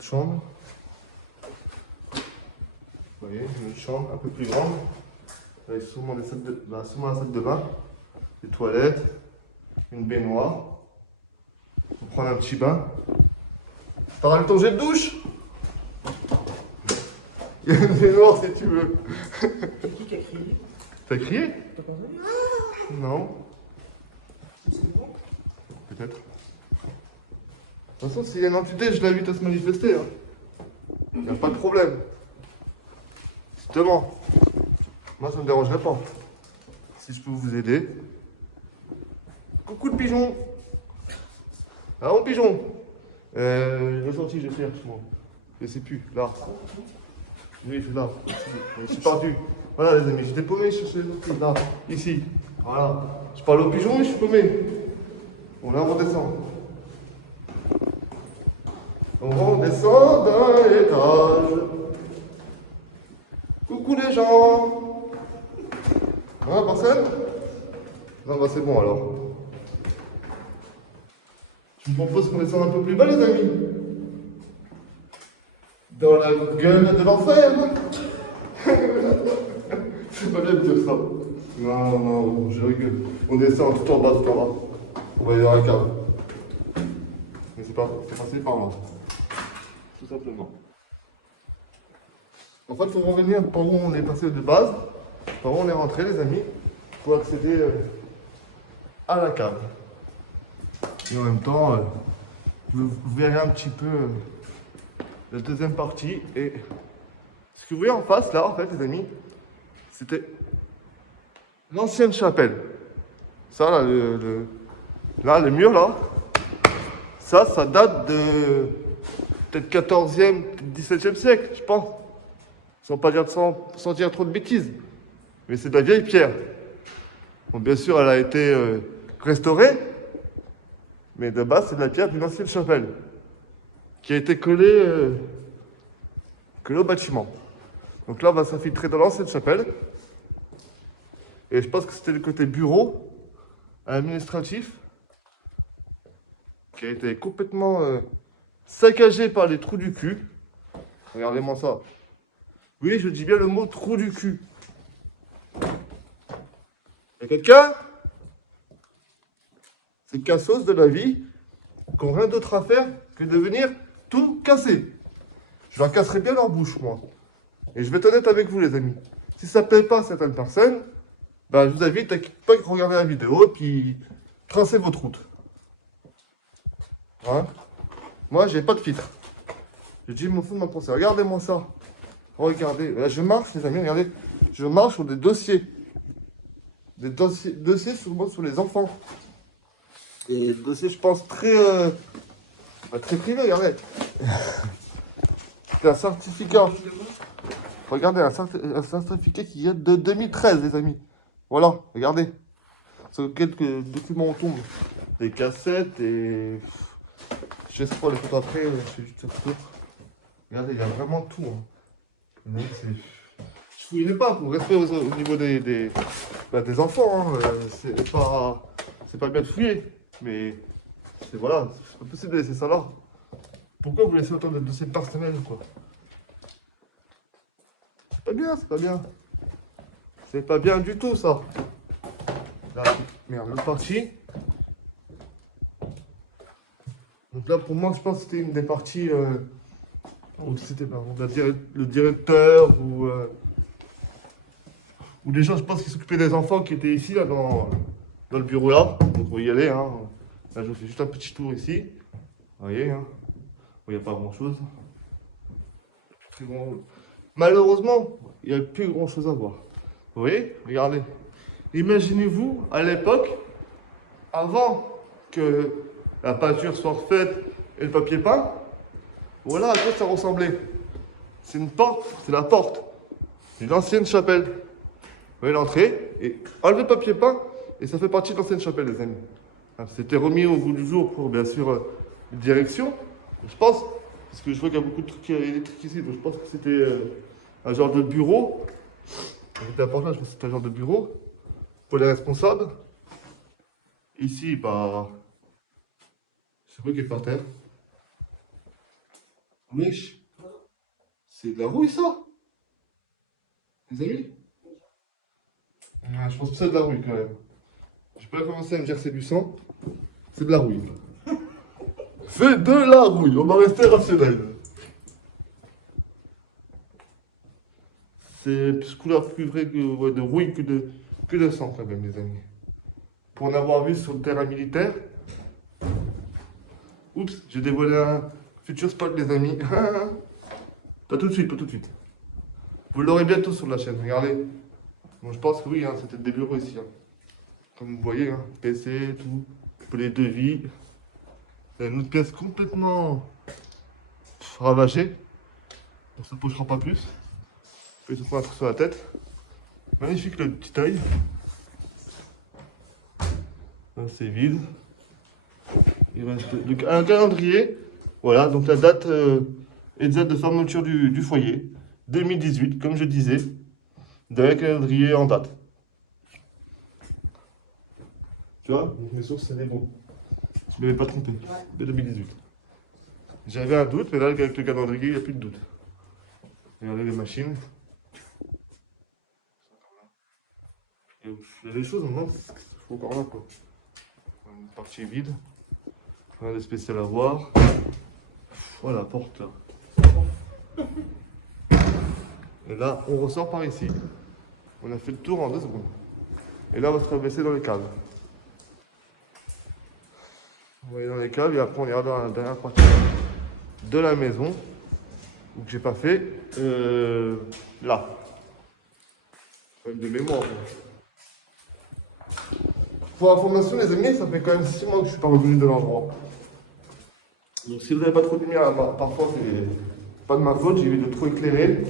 notre chambre. Vous voyez, une chambre un peu plus grande. Avec sûrement, sûrement la salle de bain, des toilettes, une baignoire. On va prendre un petit bain. T'auras le ton jet de douche. Il y a une baignoire si tu veux. C'est qui a crié? T'as crié? T'as pas entendu? Non. C'est bon? Peut-être. De toute façon, s'il y a une entité, je l'invite à se manifester. Hein. Il n'y a pas de problème. Justement. Moi, ça ne me dérangerait pas. Si je peux vous aider. Coucou le pigeon. Ah mon pigeon. Il est sorti, je vais faire. Je sais plus. Là. Oui, c'est là. Je suis perdu. Voilà les amis, j'étais paumé sur ces outils. Là. Ici. Voilà. Je parle au pigeon et je suis paumé. Bon, là, on redescend. On redescend d'un étage. Coucou les gens. Ah, personne? Non, bah c'est bon alors. Je vous propose qu'on descende un peu plus bas, les amis. Dans la gueule de l'enfer. C'est pas bien de dire ça. Non, non, je rigole. On descend tout en bas, tout en bas. On va aller dans la cave. Mais c'est passé par là. Tout simplement. En fait, il faut revenir par où on est passé de base, par où on est rentré, les amis, pour accéder à la cave. Et en même temps, vous verrez un petit peu la deuxième partie. Et ce que vous voyez en face, là, en fait, les amis, c'était l'ancienne chapelle. Ça, là, le mur, là, ça date de peut-être 14e, 17e siècle, je pense. Sans pas dire sans dire trop de bêtises. Mais c'est de la vieille pierre. Bon, bien sûr, elle a été restaurée. Mais de base, c'est de la pierre d'une ancienne chapelle. Qui a été collée au bâtiment. Donc là, on va s'infiltrer dans l'ancienne chapelle. Et je pense que c'était le côté bureau administratif. Qui a été complètement saccagé par les trous du cul. Regardez-moi ça. Oui, je dis bien le mot trou du cul. Y'a quelqu'un? Ces cassos de la vie qui n'ont rien d'autre à faire que de venir tout casser. Je leur casserai bien leur bouche, moi. Et je vais être honnête avec vous, les amis. Si ça ne plaît pas à certaines personnes, ben, je vous invite à pas regarder la vidéo et puis tracer votre route. Hein? Moi, j'ai pas de filtre. Je dis mon fond de ma pensée. Regardez-moi ça. Regardez. Là, je marche, les amis, regardez. Je marche sur des dossiers. Des dossiers sur les enfants. Et des dossiers, je pense, très privés, regardez. C'est un certificat. Regardez, un certificat qui est de 2013, les amis. Voilà, regardez. Sur quelques documents on tombe. Des cassettes et... Je sais pas les photos après, je fais juste cette photo. Regardez, il y a vraiment tout. Hein. Je fouillais pas pour rester au niveau des enfants. Hein. C'est pas bien de fouiller. Mais voilà, c'est pas possible de laisser ça là. Pourquoi vous laissez autant de dossiers personnels, quoi? C'est pas bien, c'est pas bien. C'est pas bien du tout, ça. Là, merde, l'autre partie. Donc là, pour moi, je pense que c'était une des parties où c'était le directeur ou des gens, je pense, qui s'occupaient des enfants qui étaient ici, là, dans le bureau, là. Donc, on va y aller, hein. Là, je vous fais juste un petit tour ici. Vous voyez, hein. Il n'y a pas grand-chose. Très grand. Malheureusement, il n'y a plus grand-chose à voir. Vous voyez? Regardez. Imaginez-vous, à l'époque, avant que la peinture soit refaite et le papier peint, voilà à quoi ça ressemblait. C'est une porte, c'est la porte d'une ancienne chapelle. Vous voyez l'entrée, et enlevez le papier peint, et ça fait partie de l'ancienne chapelle, les amis. C'était remis au bout du jour pour, bien sûr, une direction. Je pense, parce que je vois qu'il y a beaucoup de trucs électriques ici, donc je pense que c'était un genre de bureau. C'était important, je pense que c'était un genre de bureau pour les responsables. Ici, bah, je sais pas qui est par terre. Wesh, c'est de la rouille ça, les amis? Ouais, je pense que c'est de la rouille quand même. Je peux pas commencer à me dire que c'est du sang. C'est de la rouille. C'est de la rouille, on va rester rationnel. C'est plus couleur plus vraie que, ouais, de rouille que de sang quand même, les amis. Pour en avoir vu sur le terrain militaire. Oups, j'ai dévoilé un futur spot, les amis. Pas tout de suite, pas tout de suite. Vous l'aurez bientôt sur la chaîne, regardez. Bon, je pense que oui, hein, c'était des bureaux ici. Hein. Comme vous voyez, hein, PC, tout, pour les devis. Il y a une autre pièce complètement ravagée. On se penchera pas plus. Je vais se prendre un truc sur la tête. Magnifique le petit œil. Là, c'est vide. Il reste un calendrier. Voilà, donc la date exacte de fermeture du foyer. 2018, comme je disais. D'un calendrier en date. Tu vois, donc mes sources, c'est des bons. Je ne m'avais pas trompé. Dès 2018. J'avais un doute, mais là, avec le calendrier, il n'y a plus de doute. Regardez les machines. Il y a des choses, maintenant, c'est encore là, quoi. Une partie vide. Rien de spécial à voir. Voilà, porte. Et là, on ressort par ici. On a fait le tour en 2 secondes. Et là, on va se rebaisser dans les caves. On va aller dans les caves et après, on ira dans la dernière partie de la maison. Que j'ai pas fait. Là. Problème de mémoire. Pour information, les amis, ça fait quand même 6 mois que je suis pas revenu de l'endroit. Donc si vous n'avez pas trop de lumière, parfois c'est pas de ma faute, j'ai eu de trop éclairer.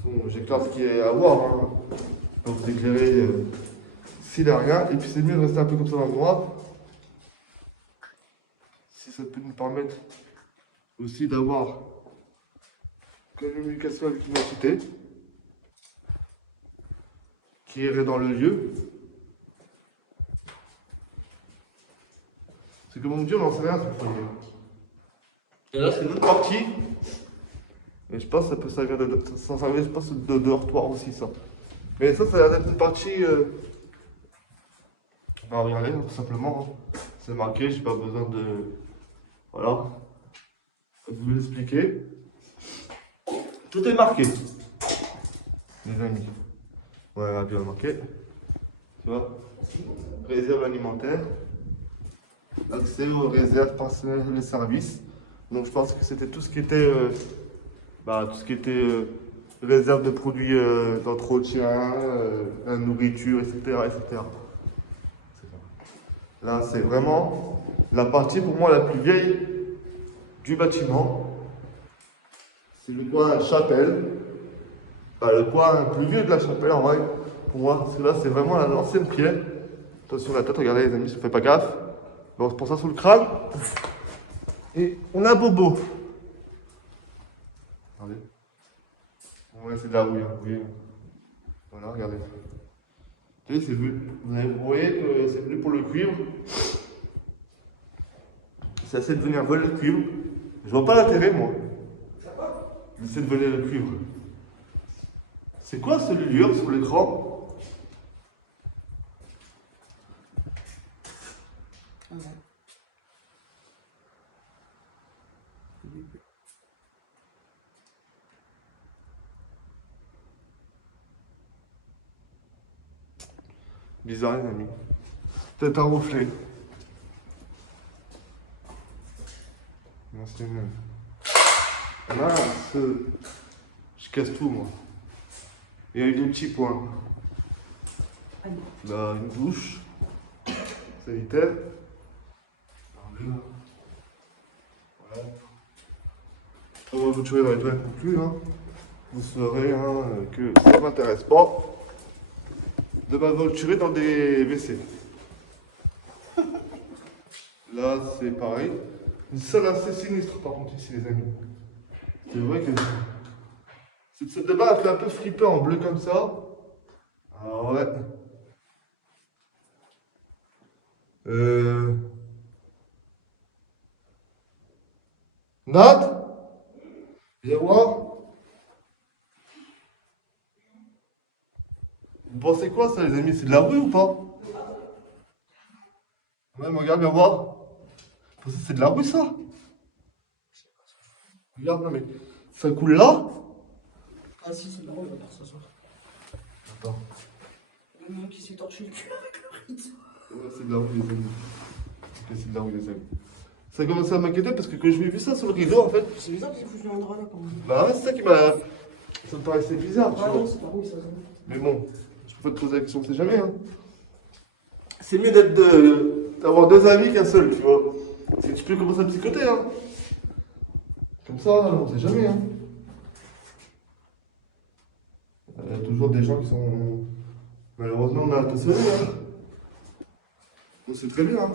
Bon, j'éclaire ce qu'il y a à voir. Hein. Donc vous éclairez s'il n'y a rien. Et puis c'est mieux de rester un peu comme ça dans le noir. Si ça peut nous permettre aussi d'avoir communication avec l'université qui irait dans le lieu. C'est comme on me dit, on n'en sait rien sur le foyer. Et là, c'est une autre partie. Et je pense que ça peut servir ça servir, je pense, de dortoir aussi, ça. Mais ça a l'air d'être une partie. On va regarder, tout simplement. Hein. C'est marqué, j'ai pas besoin de. Voilà. Je vais vous l'expliquer. Tout est marqué, les amis. Voilà, bien marqué. Tu vois? Réserve alimentaire. Accès aux réserves personnelles et services. Donc je pense que c'était tout ce qui était réserve de produits d'entretien, la nourriture, etc., etc. Là, c'est vraiment la partie pour moi la plus vieille du bâtiment. C'est le coin chapelle. Enfin, le coin plus vieux de la chapelle en vrai, pour moi. Parce que là, c'est vraiment l'ancienne pierre. Attention la tête, regardez les amis, je ne fais pas gaffe. Bon, c'est pour ça sur le crâne. Et on a Bobo. Regardez. Ouais, c'est de la rouille, hein, oui. Voilà, regardez. Vous voyez, c'est venu. Vous voyez que c'est venu pour le cuivre. C'est assez de venir voler le cuivre. Je vois pas l'intérêt, moi. D'essayer de voler le cuivre. C'est quoi ce lueur sur l'écran? Ah ouais. Bizarre, les amis. Peut-être un reflet. Non, c'est une. Mince. Je casse tout, moi. Il y a eu des petits points. Là, une douche. Sanitaire. Regardez là. Voilà. On va vous tuer dans les toilettes non plus, hein. Vous saurez hein, que ça ne m'intéresse pas de m'aventurer dans des WC. Là, c'est pareil. Une salle assez sinistre, par contre, ici, les amis. C'est vrai que cette débat a fait un peu flipper en bleu comme ça. Ah ouais. Nat? Viens voir. Vous pensez quoi ça les amis? C'est de la rue ou pas? Ouais, mais regarde, viens voir. Vous pensez que c'est de la rue ça? Regarde, non mais. Ça coule là? Ah si, c'est marrant, on va faire ce soir. Attends. Le mec qui s'est torché le cul avec le rideau. Ouais, c'est de la rue les amis. Ok, c'est de la rue les amis. Ça a commencé à m'inquiéter parce que quand je vu ça sur le rideau en fait. C'est bizarre qu'il foutu un drap là quand même. Bah ouais, c'est ça qui m'a. Ça me paraissait bizarre, tu Ah vois. non, c'est pas oui, ça. Mais bon, je peux te poser la question, on sait jamais. Hein. C'est mieux d'avoir deux amis qu'un seul, tu vois. Parce que tu peux commencer à psychoter. Hein. Comme ça, on sait jamais. Hein. Il y a toujours des gens qui sont malheureusement mal intentionnés. Hein. On sait très bien. Hein.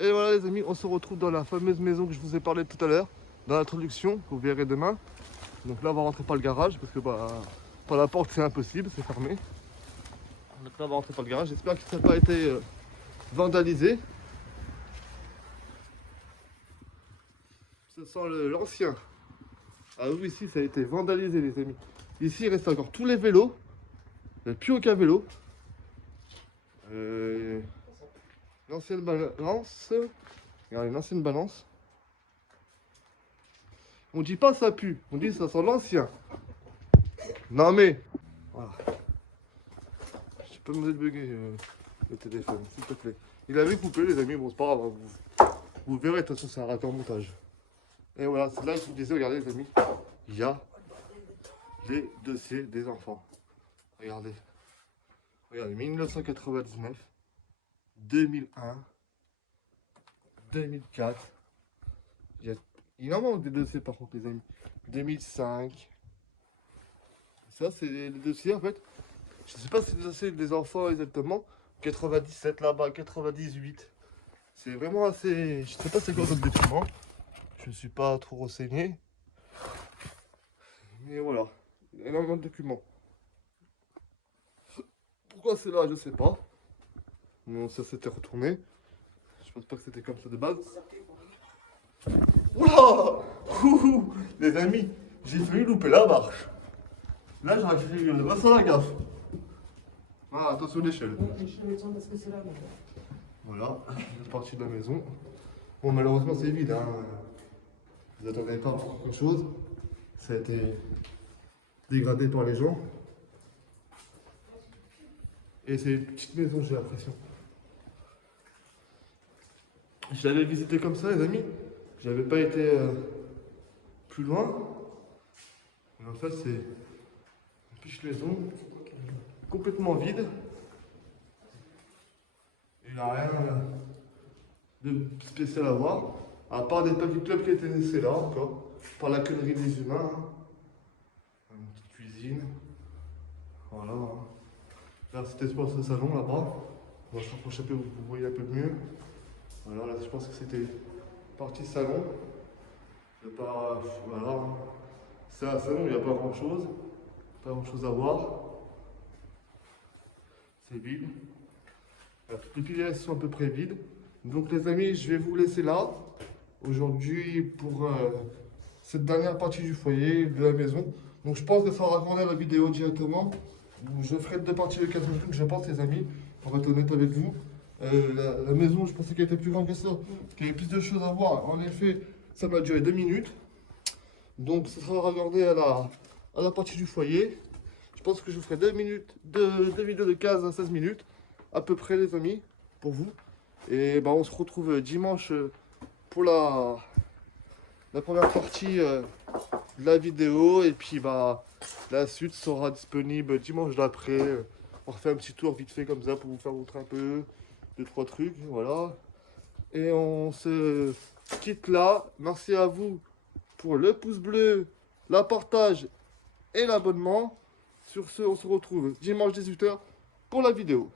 Et voilà les amis, on se retrouve dans la fameuse maison que je vous ai parlé tout à l'heure, dans l'introduction, que vous verrez demain. Donc là on va rentrer par le garage parce que bah par la porte c'est impossible, c'est fermé. Donc là on va rentrer par le garage, j'espère que ça n'a pas été vandalisé. Ce sent l'ancien. Ah oui, ici ça a été vandalisé les amis. Ici il reste encore tous les vélos, il n'y a plus aucun vélo. L'ancienne balance, regardez l'ancienne balance. On dit pas ça pue, on dit ça sent l'ancien. Non mais, voilà. Je peux me débugger le téléphone, s'il te plaît. Il avait coupé les amis, bon c'est pas grave, vous verrez, de toute façon c'est un raté en montage. Et voilà, c'est là que je vous disais, regardez les amis, il y a les dossiers des enfants. Regardez. Regardez, 1999, 2001, 2004. Il en manque des dossiers par contre les amis. 2005. Ça c'est les dossiers en fait. Je sais pas si c'est les dossiers des enfants exactement. 97 là-bas, 98. C'est vraiment assez. Je sais pas c'est quoi comme document. Je ne suis pas trop renseigné. Mais voilà. Énormément de documents. Pourquoi c'est là, je sais pas. Non, ça s'était retourné. Je pense pas que c'était comme ça de base. Oula! Ouh, les amis, j'ai failli louper la marche. Là, j'aurais fait le bassin à la gaffe. Ah, attention l'échelle. Parce que c'est là. Voilà, une partie de la maison. Bon, malheureusement, c'est vide. Hein. Vous attendez pas pour quelque chose. Ça a été dégradé par les gens. Et c'est une petite maison, j'ai l'impression. Je l'avais visité comme ça, les amis. J'avais pas été plus loin. Et en fait, c'est une petite maison complètement vide. Il n'y a rien de spécial à voir. À part des petits clubs qui étaient laissés là encore. Par la connerie des humains. Hein. Une petite cuisine. Voilà. Hein. Là, cet espace de salon là-bas. On va se rapprocher un peu, vous voyez un peu mieux. Voilà, là, je pense que c'était partie salon. Il n'y a pas. Voilà. C'est un salon, il n'y a pas grand chose. Pas grand chose à voir. C'est vide. Toutes les pièces sont à peu près vides. Donc les amis, je vais vous laisser là. Aujourd'hui pour cette dernière partie du foyer, de la maison. Donc je pense que ça va raccorder la vidéo directement. Je ferai deux parties de 15 minutes, je pense les amis, pour être honnête avec vous. La maison, je pensais qu'elle était plus grande que ça, qu'il y avait plus de choses à voir. En effet, ça m'a duré 2 minutes. Donc ça sera raccordé à la partie du foyer. Je pense que je vous ferai 2 minutes, deux vidéos de 15 à 16 minutes, à peu près les amis, pour vous. Et bah, on se retrouve dimanche pour la première partie de la vidéo. Et puis bah, la suite sera disponible dimanche d'après. On refait un petit tour vite fait comme ça pour vous faire montrer un peu 2-3 trucs. Voilà. Et on se quitte là. Merci à vous pour le pouce bleu, la partage et l'abonnement. Sur ce, on se retrouve dimanche 18 h pour la vidéo.